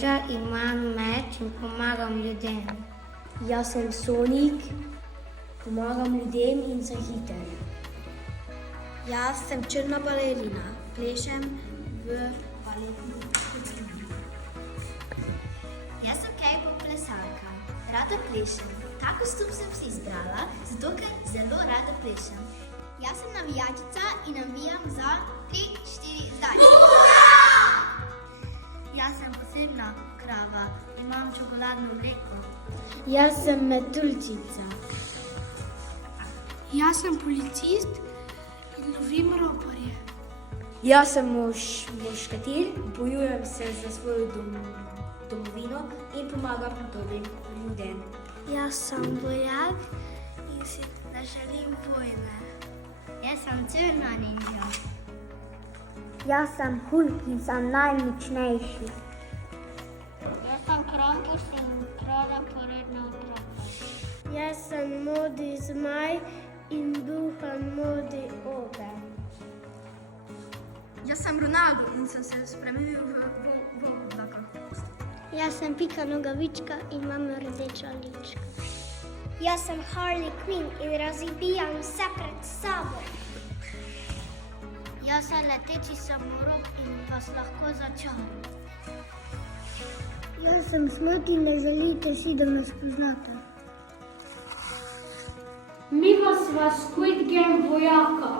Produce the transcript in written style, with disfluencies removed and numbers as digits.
ninja, imam meč in pomagam ljudem. Jaz sem Sonic, pomagam ljudem in sem hiter. Jaz sem črna balerina, plešem v baletni kostimi. Jaz sem K-pop plesalka, rada plešem. Ta kostum sem si izbrala, zato ker zelo rada plešem. Jaz sem navijačica in navijam za 3-4 zdaj. Jaz sem posebna krava, imam čokoladno mleko. Jaz sem metuljčica. Jaz sem policist in lovim roparje. Jaz sem muškatir, bojujem se za svojo domovino in pomagam dobrim ljudem. Jaz sem vojak in si ne želim vojne. Jaz sem črna ninja. Jaz sem Hulk in sem najmočnejši. Jaz sem Krampus in kradem poredne otroke. Jaz sem modri zmaj in duhan modri ogenj. Jaz sem Ronaldo in sem se spremenil v oblaka. Jaz sem Pika Nogavička in imam rdečo ličko. Jaz sem Harley Quinn in razbijam vse pred sabo. Jaz sem leteči samorod in vas lahko začaram. Jaz sem Smrt in ne želite si, da me spoznate. Mi vas Squid Game vojaka.